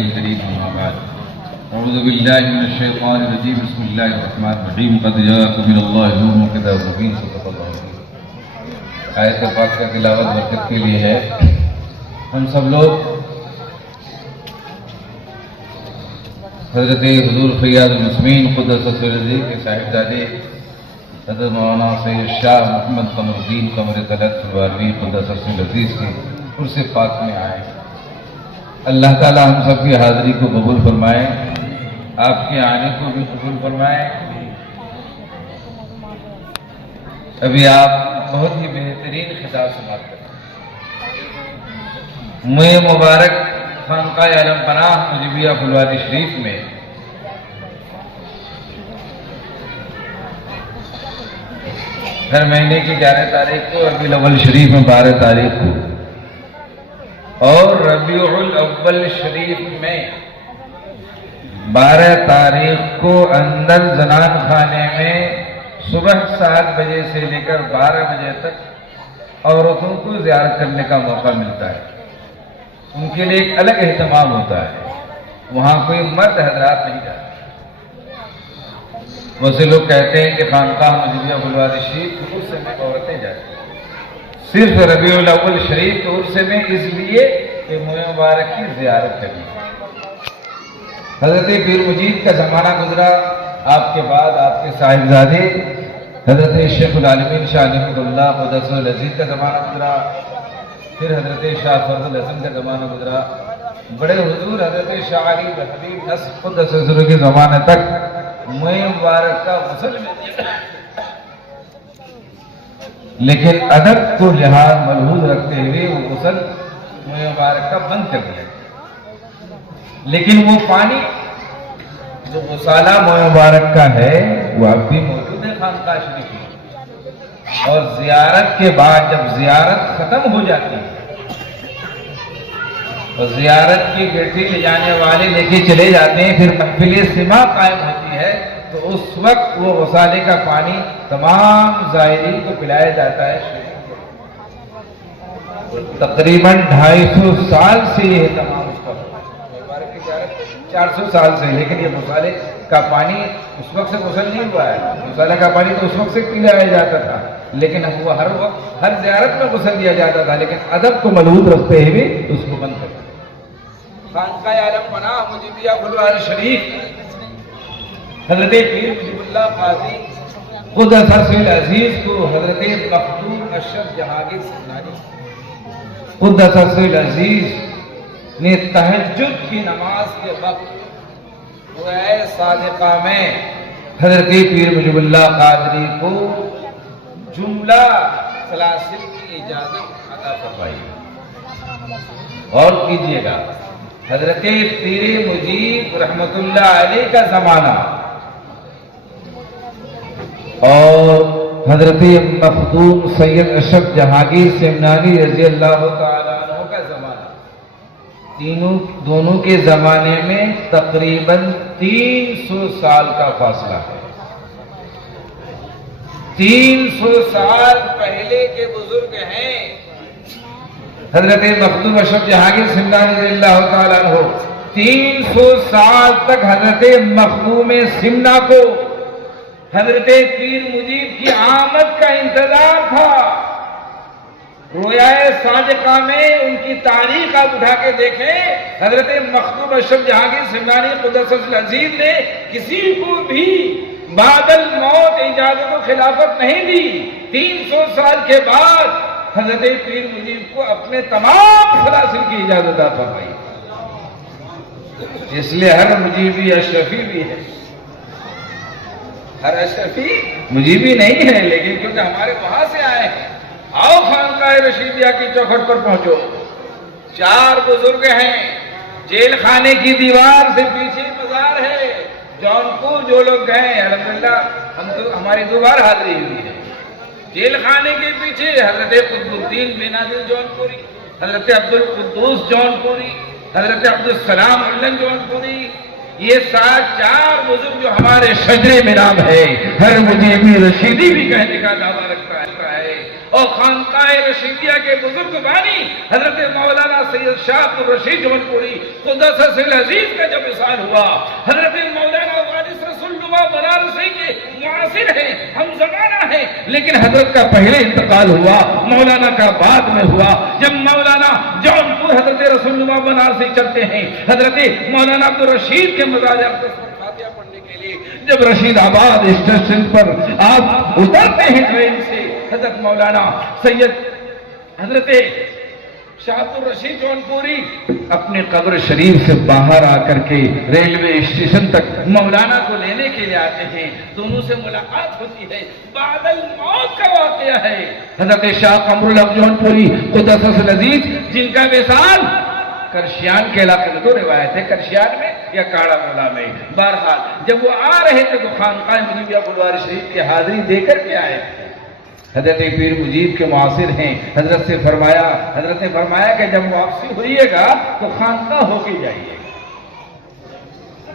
الكريم أما بعد أعوذ بالله من الشيطان الرجيم بسم الله الرحمن الرحيم قد جاءكم من الله نور وكتاب مبين صدق الله العظيم. آیت پاک کا تلاوت برکت کے لیے ہے. ہم سب لوگ حضرت حضور فیاض المسلمین قدس سرزی کے صاحبزادے حضرت مولانا سید شاہ محمد قمر الدین قمر طلعت الباروی قدس العزیز کے عرس پاک میں آئے. اللہ تعالی ہم سب کی حاضری کو قبول فرمائے, آپ کے آنے کو بھی قبول فرمائے. ابھی آپ بہت ہی بہترین خطاب سماعت کریں. مجھے مبارک خانقاہ عالم پناہ مجیبیہ پھلواری شریف میں ہر مہینے کی 11 تاریخ کو, ربیع الاول شریف میں 12 تاریخ کو, اور ربیع الاول شریف میں 12 تاریخ کو اندر زنان خانے میں صبح 7 بجے سے لے کر 12 بجے تک عورتوں کو زیارت کرنے کا موقع ملتا ہے. ان کے لیے ایک الگ اہتمام ہوتا ہے. وہاں کوئی مرد حضرات نہیں جاتے. بہت سے لوگ کہتے ہیں کہ خانقاہ مجیبیہ پھلواری شریف کے عرس میں عورتیں جاتی ہیں. صرف ربیع الاول شریف کے عرس میں اس لیے کہ ماہ مبارک کی زیارت کرنی. حضرت پیر مجید کا زمانہ گزرا, آپ کے بعد آپ کے صاحبزادے حضرت شیخ العالمین شاہ نعمت اللہ قدس العزیز کا زمانہ گزرا, پھر حضرت شاہ فرد الحسن کا زمانہ گزرا, بڑے حضور حضرت شاہ علی حبیب نصر قدس سرہ کے زمانے تک ماہ مبارک کا غسل مل گیا. لیکن ادب کو لحاظ ملحوظ رکھتے ہوئے وہ غسل ماہ مبارک کا بند کر دیا. لیکن وہ پانی جو غسالہ ماہ مبارک کا ہے وہ اب بھی موجود ہے خانقاہ شریف میں. اور زیارت کے بعد جب زیارت ختم ہو جاتی ہے اور زیارت کی گٹھی لے جانے والے لے کے چلے جاتے ہیں, پھر محفل سما قائم ہوتی ہے, تو اس وقت وہ غسالے کا پانی تمام زائرین کو پلایا جاتا ہے. تقریباً 250 سال سے یہ تمام 400 سال سے, لیکن یہ غسالے کا پانی اس وقت سے غسل نہیں ہوا ہے. غسالے کا پانی تو اس وقت سے پلایا جاتا تھا, لیکن وہ ہر وقت ہر زیارت میں غسل دیا جاتا تھا, لیکن ادب کو ملحوظ رکھتے ہوئے اس کو بند کر دیا. خانقاہ عالم پناہ مجیبیہ پھلواری شریف حضرت پیر مجیب اللہ قاضی قدس سرہ العزیز کو حضرت مخدوم اشرف جہانگیر سمنانی قدس سرہ العزیز نے تہجد کی نماز کے وقت روضہ صادقہ میں حضرت پیر مجیب اللہ قادری کو جملہ سلاسل کی اجازت عطا فرمائی. اور کیجئے گا, حضرت پیر مجیب رحمت اللہ علیہ کا زمانہ اور حضرت مخدوم سید اشرف جہانگیر سمنانی رضی اللہ تعالیٰ عنہ کا زمانہ, دونوں کے زمانے میں تقریباً 300 سال کا فاصلہ ہے. 300 سال پہلے کے بزرگ ہیں حضرت مخدوم اشرف جہانگیر سمنانی رضی اللہ تعالیٰ عنہ. 300 سال تک حضرت مخدوم سمنا کو حضرت پیر مجید کی آمد کا انتظار تھا. رویا صادقہ میں ان کی تاریخ آپ اٹھا کے دیکھیں, حضرت مخدوم اشرف جہانگیر سمنانی قدس العزیز نے کسی کو بھی بعد الموت اجازت و خلافت نہیں دی. 300 سال کے بعد حضرت پیر مجید کو اپنے تمام سلاسل کی اجازت عطا فرمائی. اس لیے ہر مجیبی اشرفی بھی ہے, ہر اشرفی مجیبی نہیں ہے, لیکن کیونکہ ہمارے وہاں سے آئے ہیں. آؤ خانقاہ رشیدیہ کی چوکھٹ پر پہنچو. 4 بزرگ ہیں, جیل خانے کی دیوار سے پیچھے مزار ہے. جونپور جو لوگ گئے الحمدللہ ہماری 2 بار حاضری ہوئی ہے. جیل خانے کے پیچھے حضرت قطب الدین بن عادل جونپوری, حضرت عبد القدوس جونپوری, حضرت عبدالسلام علن جونپوری, یہ 4 بزرگ جو ہمارے شجرے میں نام ہے. ہر مجیبی رشیدی بھی کہنے کا دعویٰ رکھتا ہے اور خانقاہ رشیدیہ کے بزرگ بانی حضرت مولانا سید شاہ عبد الرشید جونپوری قدس سر عزیز کا جب وصال ہوا، حضرت مولانا وارث رسول نما بنارسی کے معاصر ہیں، ہم زمانہ ہیں، لیکن حضرت کا پہلے انتقال ہوا، مولانا کا بعد میں ہوا۔ جب مولانا جونپور حضرت رسول نما بنارسی چلتے ہیں، حضرت مولانا عبد الرشید کے مزار اقدس پر فاتحہ پڑھنے کے لیے جب رشید آباد اسٹیشن پر آپ اترتے ہیں ٹرین سے، حضرت مولانا سید حضرت شاہ عبد الرشید جونپوری اپنے قبر شریف سے باہر آ کر کے ریلوے اسٹیشن تک مولانا کو لینے کے لیے آتے ہیں، دونوں سے ملاقات ہوتی ہے، بعد الموت کا واقعہ ہے۔ حضرت شاہ قمر الحق جونپوری قدس سر عزیز جن کا وصال کرشیان کے علاقے میں، دو روایت ہے، کرشیان میں یا کاڑا مولا میں، بہرحال جب وہ آ رہے تھے تو خانقاہ مجیبیہ گلوار شریف کی حاضری دے کر کے آئے تھے۔ حضرت پیر مجیب کے معاصر ہیں، حضرت نے فرمایا کہ جب واپسی ہوئیے گا تو خانقاہ ہو کے جائیے۔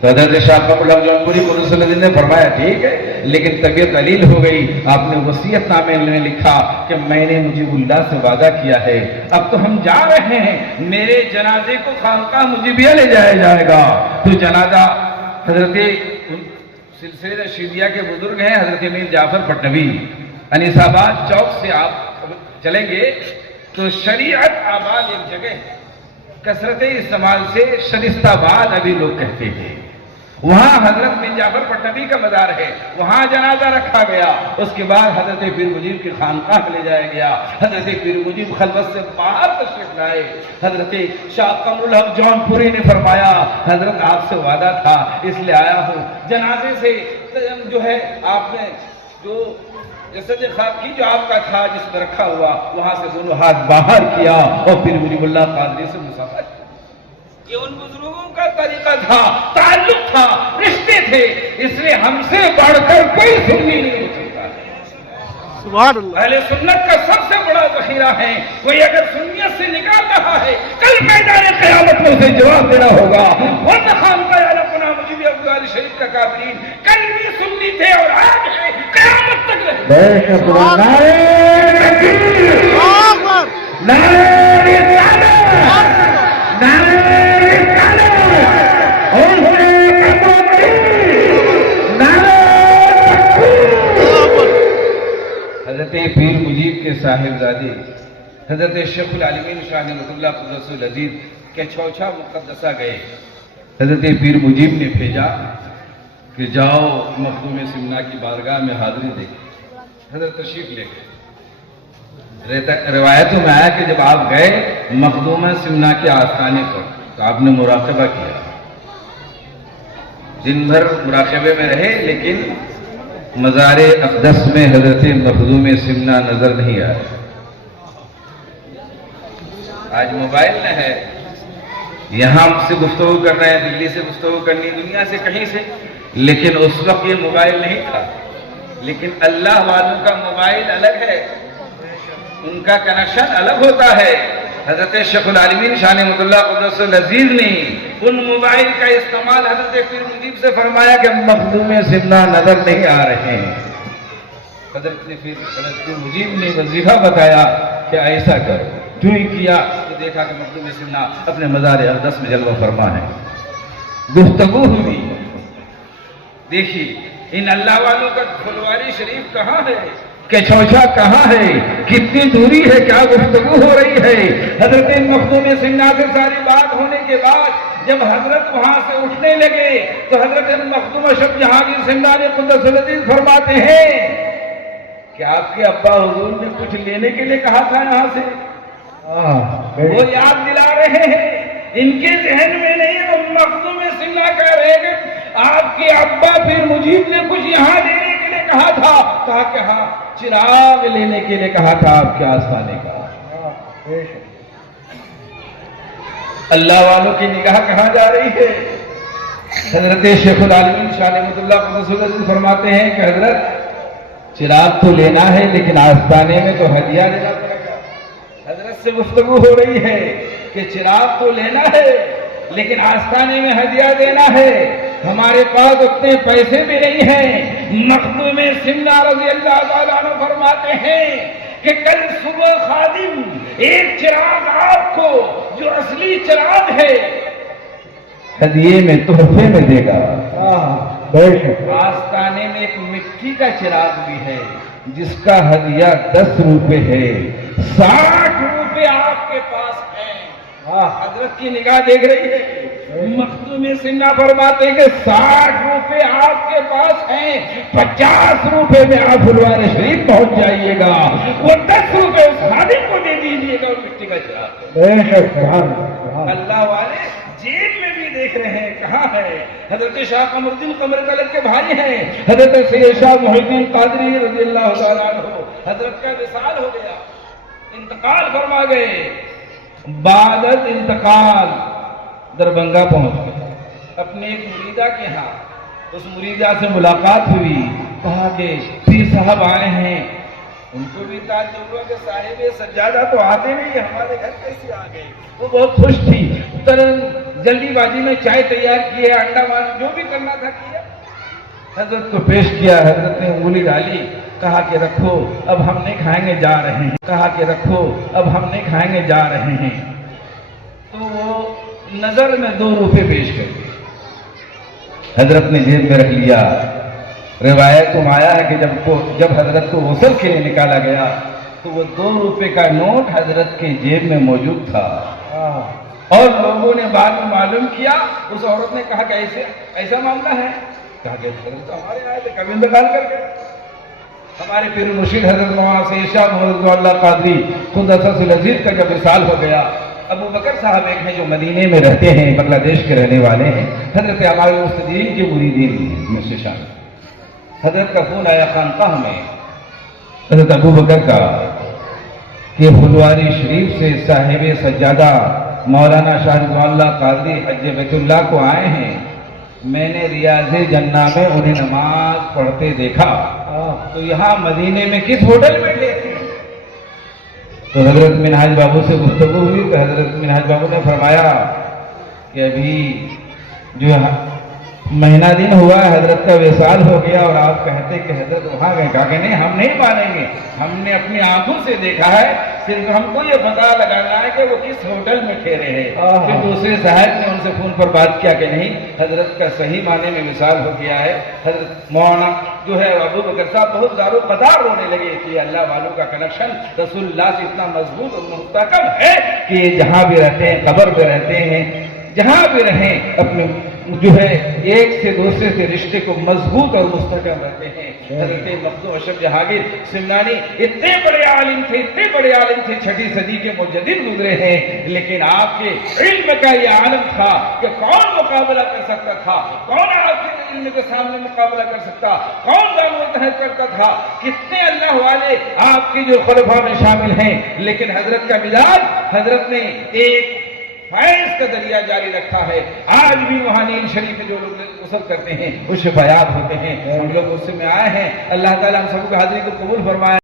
تو حضرت شاہ قمر الحق جونپوری قدس سر عزیز نے فرمایا ٹھیک ہے، لیکن طبیعت علیل ہو گئی۔ آپ نے وصیت نامے میں لکھا کہ میں نے مجیب اللہ سے وعدہ کیا ہے، اب تو ہم جا رہے ہیں، میرے جنازے کو خانقاہ مجیبیہ لے جایا جائے گا۔ تو جنازہ حضرت سلسلہ رشیدیہ کے بزرگ ہیں حضرت میر جعفر پٹنوی، انیس آباد چوک سے آپ چلیں گے تو شریعت آباد ایک جگہ ہے، کثرت استعمال سے شریست آباد ابھی لوگ کہتے ہیں، وہاں حضرت میر جعفر پٹنوی کا مزار ہے، وہاں جنازہ رکھا گیا۔ اس کے بعد حضرت پیر مجیب کی خانقاہ لے جایا گیا۔ حضرت پیر مجیب خلوت سے باہر تشریف لائے۔ حضرت شاہ قمر الحق جونپوری نے فرمایا حضرت آپ سے وعدہ تھا اس لیے آیا ہوں۔ جنازے سے جو ہے آپ نے جو جسد خاکی جو آپ کا تھا جس میں رکھا ہوا، وہاں سے دونوں ہاتھ باہر کیا اور پھر مجیب اللہ قادری سے مصافحہ کیا۔ یہ ان بزرگوں کا طریقہ تھا، تعلق تھا، رشتے تھے، اس لیے ہم سے بڑھ کر کوئی سنی نہیں ہو سکتا۔ سبحان اللہ۔ اہل سنت کا سب سے بڑا ذخیرہ ہے، کوئی اگر سنیت سے نکال رہا ہے کل میدان قیامت میں اسے جواب دینا ہوگا۔ ورنہ خانقاہ عالمنا مجیبیہ گلوار شریف کا کافرین کل بھی سنی تھے اور آج ہے، قیامت تک رہے۔ حضرت پیر مجیب کے صاحبزادے حضرت شیخ العالمین شاہ نعمت اللہ قدس العزیز کے چوچھا مقدسہ گئے۔ حضرت پیر مجیب نے بھیجا کہ جاؤ مخدوم سمنا کی بارگاہ میں حاضری دے۔ حضرت تشریف لے گئے۔ روایتوں میں آیا کہ جب آپ گئے مخدوم سمنا کے آستانے پر تو آپ نے مراقبہ کیا، دن بھر مراقبے میں رہے، لیکن مزار اقدس میں حضرت مخدوم سمنا نظر نہیں آیا۔ آج موبائل نہ ہے، یہاں سے گفتگو کر رہے ہیں، دلی سے گفتگو کرنی، دنیا سے کہیں سے، لیکن اس وقت یہ موبائل نہیں تھا۔ لیکن اللہ والوں کا موبائل الگ ہے، ان کا کنیکشن الگ ہوتا ہے۔ حضرت شیخ العالمین شاہ نعمت اللہ قدس العزیز نے ان موبائل کا استعمال حضرت پیر مجیب سے فرمایا کہ مخدوم سمنا نظر نہیں آ رہے ہیں۔ حضرت پیر مجیب نے وظیفہ بتایا کہ ایسا کرو، جو ہی کیا تو دیکھا کہ مخدوم سمنا اپنے مزار اقدس میں جلوہ فرما ہے۔ گفتگو ہوئی، دیکھیے ان اللہ والوں کا پھلواری شریف کہاں ہے کہ چوچھا کہاں ہے، کتنی دوری ہے، کیا گفتگو ہو رہی ہے۔ حضرت مخدوم سمنا سے ساری بات ہونے کے بعد جب حضرت وہاں سے اٹھنے لگے تو حضرت مخدوم اشرف جہانگیر سمنا نے قدس العزیز فرماتے ہیں کہ آپ کے ابا حضور نے کچھ لینے کے لیے کہا تھا یہاں سے، وہ یاد دلا رہے ہیں، ان کے ذہن میں نہیں ہے۔ مخدوم سمنا کہہ رہے ہیں آپ کے ابا پیر مجیب نے کچھ یہاں لینے کے لیے کہا تھا، کہا کہ ہاں چراغ لینے کے لیے کہا تھا آپ کے آستانے کا۔ اللہ والوں کی نگاہ کہاں جا رہی ہے؟ حضرت شیخ العالمین شاہ نعمت اللہ قدس العزیز فرماتے ہیں کہ حضرت چراغ تو لینا ہے لیکن آستانے میں تو ہدیہ لینا پڑے گا۔ حضرت سے گفتگو ہو رہی ہے کہ چراغ تو لینا ہے لیکن آستانے میں ہدیہ دینا ہے، ہمارے پاس اتنے پیسے بھی نہیں ہیں۔ مخدوم سمنا رضی اللہ تعالیٰ عنہ فرماتے ہیں کہ کل صبح خادم ایک چراغ آپ کو جو اصلی چراغ ہے ہدیے میں تحفے میں دے گا. آستانے میں ایک مٹی کا چراغ بھی ہے جس کا ہدیہ 10 روپے ہے. 60 روپے آپ کے پاس ہیں. حضرت کی نگاہ دیکھ رہی ہے. مخدوم سنہ فرماتے ہیں کہ 60 روپے آپ کے پاس ہیں, 50 روپے میں آپ فلوار شریف پہنچ جائیے گا, وہ 10 روپے اس خادم کو دے دیجیے گا. اور مٹی کا چراغ اللہ والے جیب میں بھی دیکھ رہے ہیں کہاں ہے. حضرت شاہ قمر الدین قمر قلب کے بھائی ہیں حضرت سید شاہ محی الدین قادری رضی اللہ تعالیٰ عنہ. حضرت کا وصال ہو گیا, انتقال فرما گئے. بعد انتقال دربھنگہ پہنچ گئے اپنے ایک مریدہ کے ہاں. اس مریدہ سے ملاقات ہوئی, کہا کہ پیر صاحب آئے ہیں. ان کو بھی تعجب ہوا کہ صاحب سجادہ تو آتے نہیں, ہمارے گھر کیسے آ گئے. وہ بہت خوش تھی, جلدی بازی میں چائے تیار کیے, انڈا مار جو بھی کرنا تھا کیا. حضرت کو پیش کیا, حضرت نے انگلی ڈالی, کہا کہ رکھو اب ہم نہیں کھائیں گے جا رہے ہیں. کہا کہ رکھو اب ہم نہیں کھائیں گے جا رہے ہیں. تو وہ نظر میں 2 روپے پیش کر دیے. حضرت نے جیب میں رکھ لیا. روایت میں آیا ہے کہ جب حضرت کو غسل کے لیے نکالا گیا تو وہ 2 روپے کا نوٹ حضرت کے جیب میں موجود تھا. اور لوگوں نے بعد میں معلوم کیا, اس عورت نے کہا کہ ایسا معاملہ ہے. کہا کہ حضرت تو ہمارے آئے تھے, کبھی انتقال کر گئے. ہمارے پیر مرشد حضرت مولانا سید شاہ محمد اللہ قادری قدس العزیز کا جب وصال ہو گیا, ابو بکر صاحب ایک ہیں جو مدینے میں رہتے ہیں, بنگلہ دیش کے رہنے والے ہیں, حضرت عمار مستدین کے مریدین میں سے شامل. حضرت کا فون آیا خانقاہ میں حضرت ابو بکر کا کہ پھلواری شریف سے صاحب سجادہ مولانا شاہ رضوان اللہ قادری حج بیت اللہ کو آئے ہیں. میں نے ریاض جنہ میں انہیں نماز پڑھتے دیکھا. تو یہاں مدینے میں کس ہوٹل میں تھے؟ تو حضرت منہاج بابو سے گفتگو ہوئی تو حضرت منہاج بابو نے فرمایا کہ ابھی جو مہینہ دن ہوا ہے حضرت کا وصال ہو گیا اور آپ کہتے کہ حضرت وہاں گئے. کہا کہ نہیں, ہم نہیں مانیں گے, ہم نے اپنی آنکھوں سے دیکھا ہے, صرف ہم کو یہ پتا لگانا ہے کہ وہ کس ہوٹل میں ٹھہرے ہیں. پھر دوسرے صاحب نے ان سے فون پر بات کیا کہ نہیں, حضرت کا صحیح معنی میں وصال ہو گیا ہے. حضرت مولانا جو ہے ابو بکر صاحب بہت زار و قدار رونے لگے کہ اللہ والوں کا کنیکشن رسول اللہ سے اتنا مضبوط اور مستحکم ہے کہ یہ جہاں بھی رہتے ہیں, قبر پہ رہتے ہیں, جہاں بھی رہیں اپنے جو ہے ایک سے دوسرے سے رشتے کو مضبوط اور مستحکم رہتے ہیں. حضرت مخدوم اشرف جہانگیر سمنانی اتنے بڑے عالم تھے, 6ٹھی صدی کے مجدد گزرے ہیں, لیکن آپ کے علم کا یہ عالم تھا کہ کون مقابلہ کر سکتا تھا, کون آپ کے علم کے سامنے مقابلہ کر سکتا, کون دام و تحت کرتا تھا. کتنے اللہ والے آپ کے جو خلفاء میں شامل ہیں, لیکن حضرت کا مزاج, حضرت نے ایک فیض کا دریا جاری رکھا ہے. آج بھی وہاں نیل شریف میں جو لوگ غسل کرتے ہیں وہ شفایاب ہوتے ہیں. ہم لوگ غصے میں آئے ہیں, اللہ تعالیٰ ہم سب کو حاضری کو قبول فرمائے.